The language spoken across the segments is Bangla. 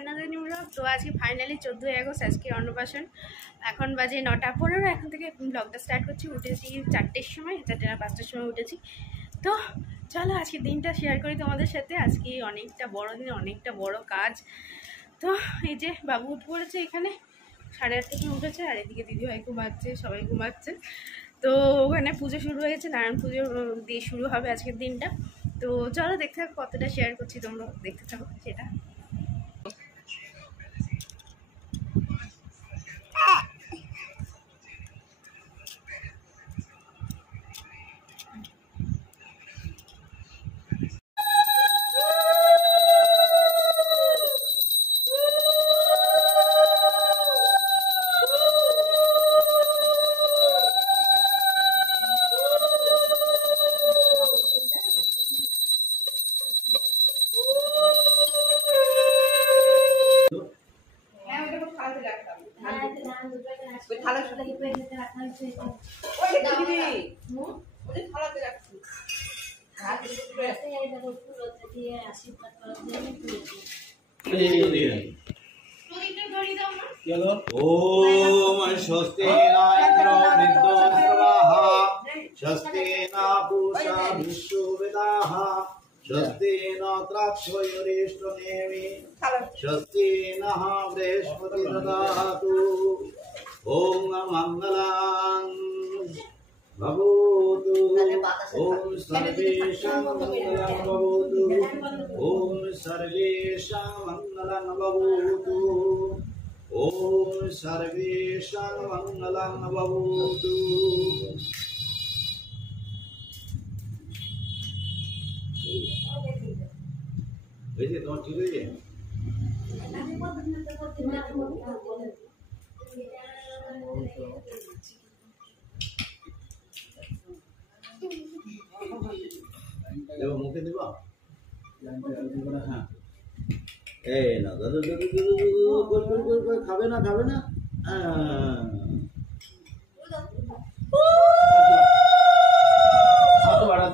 Another new blog. তো আজকে ফাইনালি 14ই আগস্ট, আজকে অন্নপ্রাশন। এখন বাজে 9:15। এখন থেকে ব্লগটা স্টার্ট করছি। উঠেছি 4টের সময়, 4টে না 5টার সময় উঠেছি। তো চলো আজকে দিনটা শেয়ার করি তোমাদের সাথে। আজকে অনেকটা বড় দিন, অনেকটা বড় কাজ। তো এই যে বাবু উঠে পড়েছে, এখানে 8:30 থেকে উঠেছে, আর এদিকে দিদিভাই ঘুমাচ্ছে, সবাই ঘুমাচ্ছে। তো ওখানে পুজো শুরু হয়েছে, নারায়ণ পুজো দিয়ে শুরু হবে আজকের দিনটা। তো চলো দেখতে থাকো, কতটা শেয়ার করছি, তোমরা দেখতে থাকো সেটা। ओम स्वस्ति न इंद्रो वृद्धोऽस्त्रवाः स्वस्ति न पूषा विश्ववेदाः स्वस्ति न द्राक्षोऽरिष्टनेमि स्वस्ति नः बृहस्पतिर्दधातु ओम मंगलं भवतु ओम सर्वेषां मंगलं भवतु ओम सर्वेषां मंगलं भवतु ओम सर्वेषां मंगलं भवतु। वैसे तो ठीक है। देखो मुझे देखो। हाँ। ए ना दादा कोई खावे ना तो बड़ा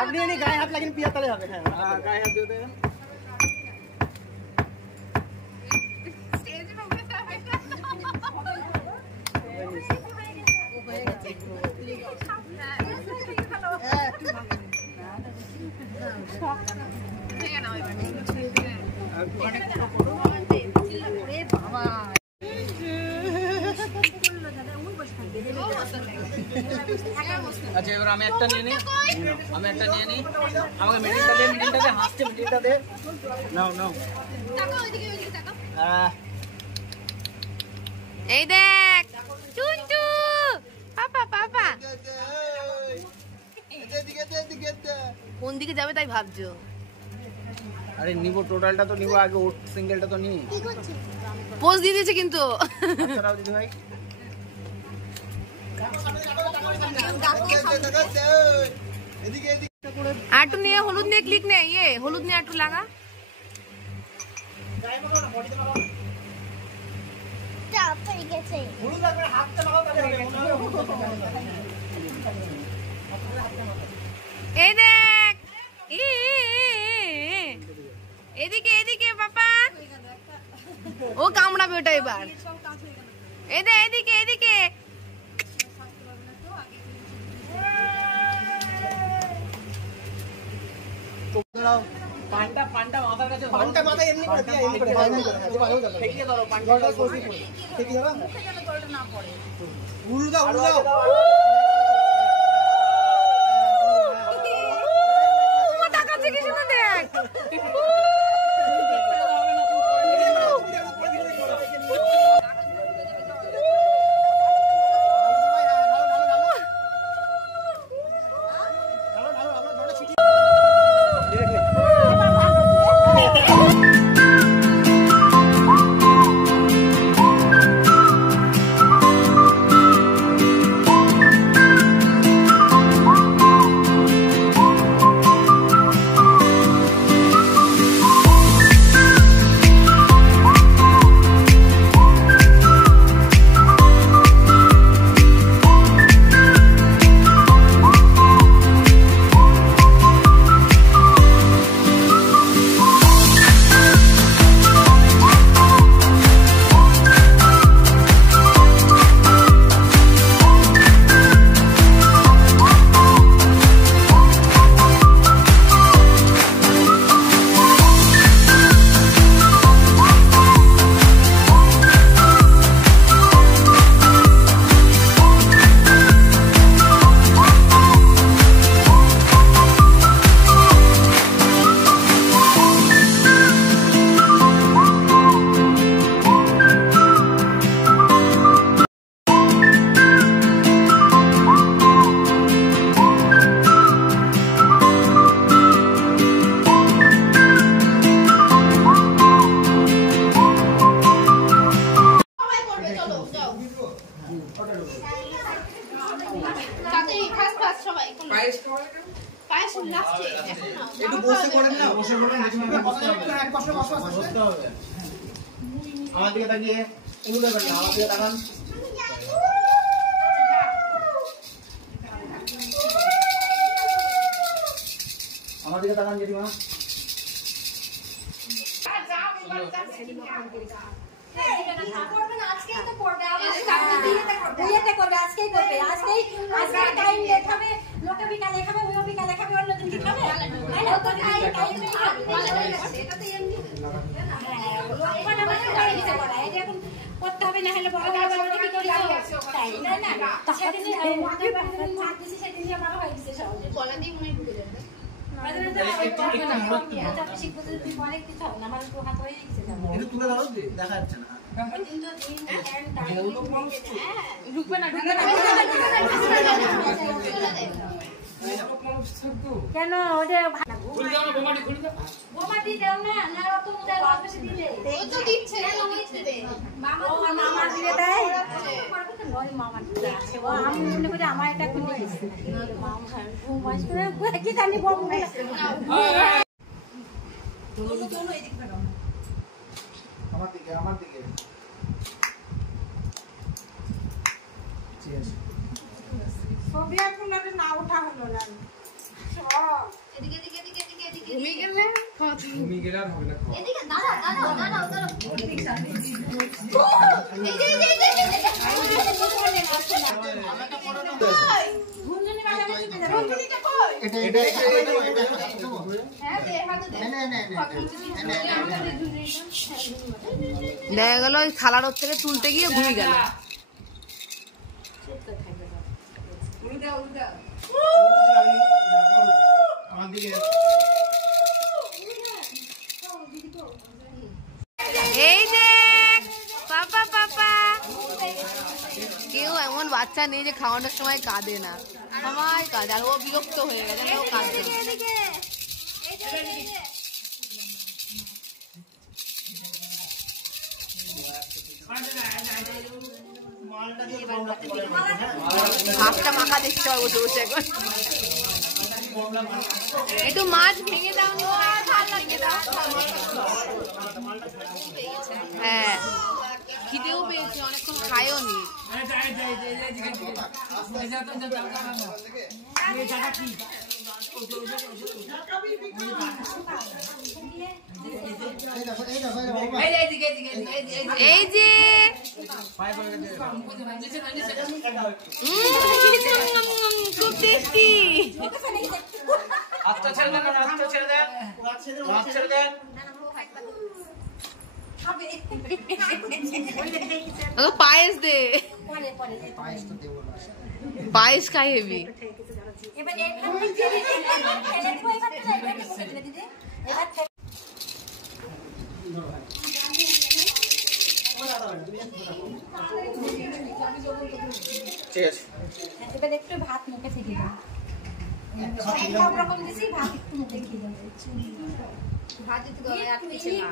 अपनी नहीं गाय हाथ लेकिन पिया तले हमें हां गाय हाथ देते हैं स्टेज पे उठे अच्छा এবার আমি একটা নিয়ে নি আমাকে মিডিলটা দে হাতে মিডিলটা দে নাও তাকাও ওইদিকে তাকাও এই দেখ টুনটু পাপা এদিকে কোন দিকে যাবে তাই ভাবছো? আরে নিবো টোটালটা তো নিবো আগে ওট সিঙ্গেলটা তো নি কি করছিস পোজ দিয়ে দিয়েছে কিন্তু ছাড়াও দিদি ভাই আটু নিয়ে হলুদ নিয়ে ক্লিক নে হলুদ নিয়ে আটু লাগা এই দেখ এদিকে এদিকে বাবা, ও কামড়াবে ওটা এবার। এদিকে এদিকে পান্ডা পান্ডা মাথার কাছে পান্ডা মাথা এমনি করে দিয়া এমনি করে ফেকিয়ে দাও পান্ডাটা কোসি করে ফেকিয়ে দাও মুখে যেন জলটা না পড়ে। উল্টা উল্টা ও টাকা থেকে শুনে দেখ। একটু বসে পড়েন না, বসে পড়েন, বসতে হবে। আমার দিকে তাকিয়ে উল্টো করবেন, আমার দিকে তাকান। আমার দিকে তাকান জেঠিমা। করতে হবে না হলে বড় বড় কি করি তাই না না সেদিন মাথায় পানি মারতেছি সেদিন আমার হয়ে গেছে সব গলা দিয়ে মনে ঢুকে যাবে একটু তুলে ধরো, দেখা যাচ্ছে না। কেন ওটা বোমাটি দাও না না অত উদয় বাসে দিলে ও তো দিচ্ছে মামা দিলে তাই ওই মামা দিলে আছে ও আমি মনে করি আমার এটা খুলে দিছে মামা ঘুমাস করে কি জানি বম না আমার দিকে ছবি এখন না ওঠা হলো না এদিকে এদিকে এদিকে এদিকে এদিকে ঘুমিয়ে গেলে আর হবে না খাওয়া। এদিকে দাঁড়াও দেখা গেল ওই থালার ওর থেকে তুলতে গিয়ে ঘুমিয়ে গেল। আমার দিকে এই যে পাপা পাপা, কেউ এমন বাচ্চা নেই যে খাওয়ানোর সময় কাঁদে না, সবাই কাঁদে। আর ও বিরক্ত হয়ে গেছে, ও কাঁদে। ভাতটা মাখা দেখতে হবে বসে বসে এখন। একটু মাছ ভেঙে দাও, ভাল লাগে দাও। হ্যাঁ, খিদেও পেয়েছি, অনেকক্ষণ খাইও নি। এই যে খুব টেস্টি। পায়েস দে, পায়েস খাই হেবি। ঠিক আছে, এবার একটু ভাত মুখে থেকে দাও, সব রকম দিছি, ভাত একটু মুখে খেয়ে যাবে। ভাত দিতে গলে আটকেছে না,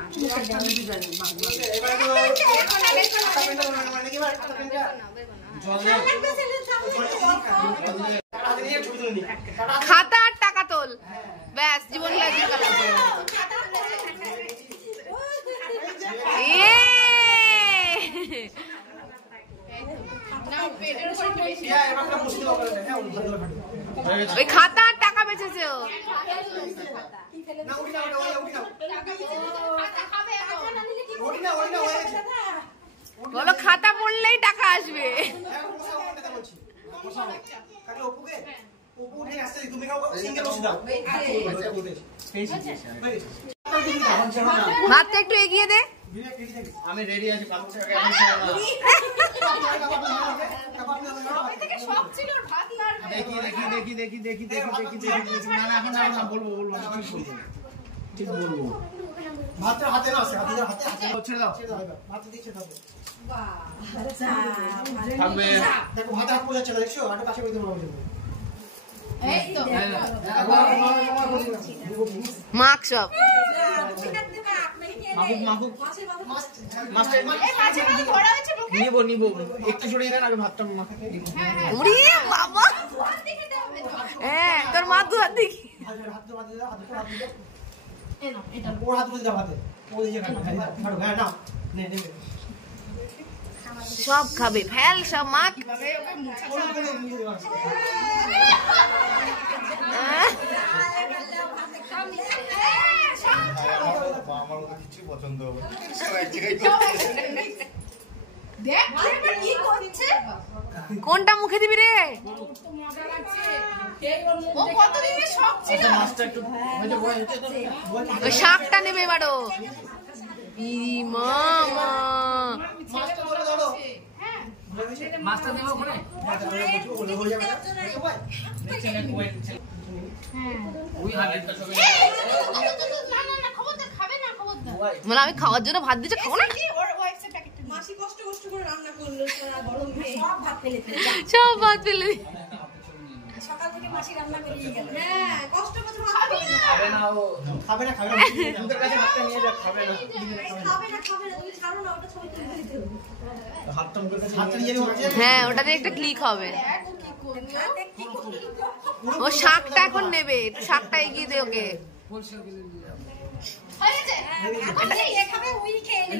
খাতা আর টাকা তোল, ব্যাস জীবন লাগবে। ওই খাতা আর টাকা বেঁচেছে ও। বলো খাতা পড়লেই টাকা আসবে। ভাতটা একটু এগিয়ে দে। আমি রেডি আছি। ঠিক বলবো, ভাতটা হাতে না আছে, হাতে ছেড়ে দাও, ভাতে দিয়ে ছেড়ে দাও। থাকবে দেখো, ভাত হাত পড়ে যাচ্ছে না, দেখছো? আটা কাছে করতে পারবো। মাখ সব নিব একটু সরিয়ে দেন আগে ভাতটা মাখাতে। বাবা হ্যাঁ, তোর মা দু হাত দেখি। সব খাবে, ফেল সব মাখ। কোনটা মুখে দিবি রে? ওই শাকটা নেবে এবারও। মামা মাছটা দেবো ওখানে। মানে আমি খাওয়ার জন্য ভাত দিচ্ছে, খাবো না। সব ভাত ফেলে সকাল থেকে মাসি রান্না করে নিয়ে গেল। কষ্ট করে খাবে না, ও খাবে না, খাবে না। ওদের কাছে হাতটা নিয়ে যা, খাবে না, খাবে না, তুমি ছাড়ো না, ওটা ছবি তুলে দিতে হবে। হাতটা মুখের কাছে হাতটা নিয়ে যাবে। হ্যাঁ, ওটাতে একটা ক্লিক হবে। ও শাকটা এখন নেবে, একটু শাকটা এগিয়ে দে ওকে।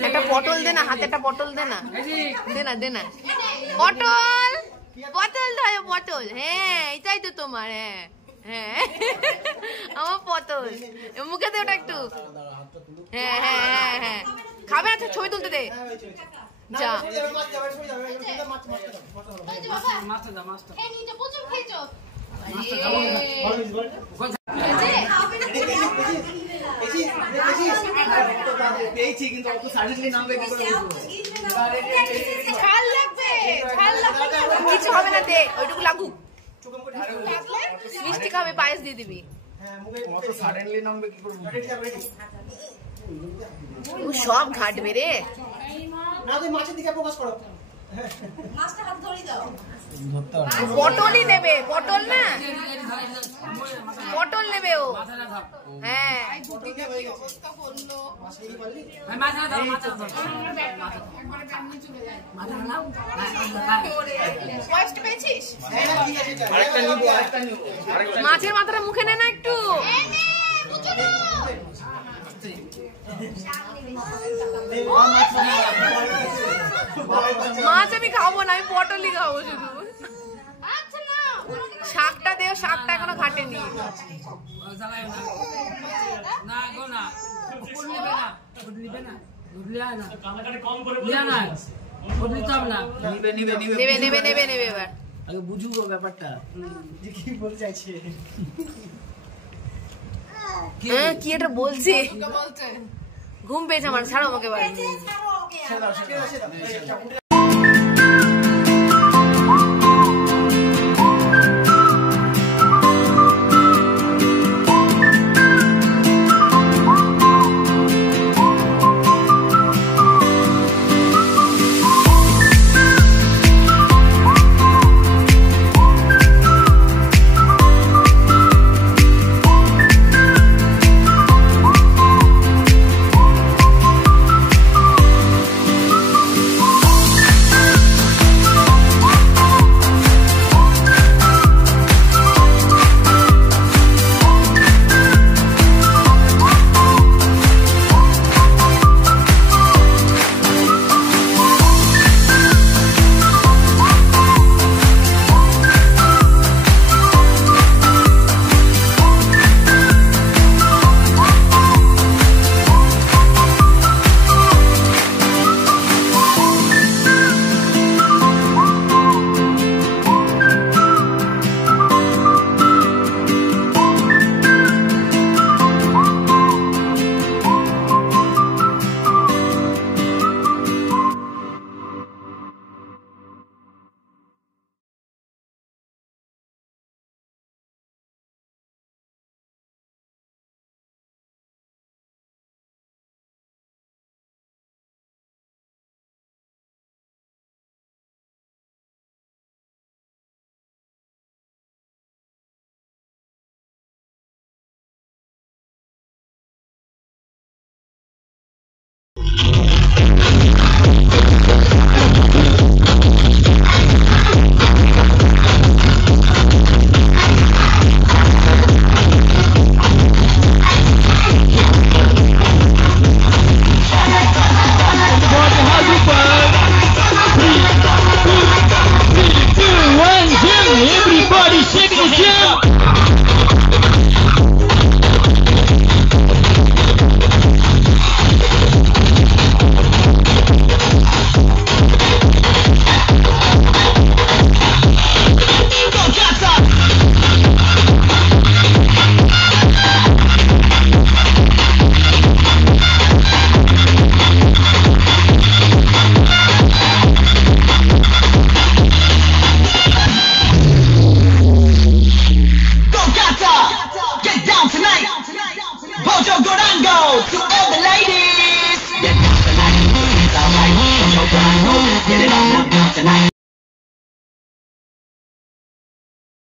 একটা পটল দে না, হাতে একটা পটল দে না, দে না পটল, পটল ধরো, পটল। হ্যাঁ এটাই তো তোমার। হ্যাঁ হ্যাঁ আমার পটল, মুখে দে ওটা একটু। হ্যাঁ হ্যাঁ হ্যাঁ হ্যাঁ, খাবে না, ছবি তুলতে দে। যা পেয়েছি, কিন্তু অত সাডেনলি নামবে কি করে? ঝাল লাগবে, কিছু হবে না, দে ওইটুকু লাগুক। মিষ্টি খাবে, পায়েস দিয়ে দিবি। অত সাডেনলি নামবে কি করে? ও সব ঘাটবে রে। না, তুই মাছের দিকে ফোকাস করো। মাছটা হাত ধরে দাও। পটলই নেবে, পটল না, পটল নেবে ও। হ্যাঁ মাছের মাথাটা মুখে নে না একটু। মাছ আমি খাবো না, আমি পটলই খাবো শুধু। শাকটা দেও, শাকটা এখনো ঘাটেনি। নেবে এবার আগে বুঝুবো ব্যাপারটা যে কি বলতে চাইছে। কি এটা বলছে? ঘুম পেয়েছে আমার, ছাড়ো আমাকে। ছেড়ে দাও, ছেড়ে দাও।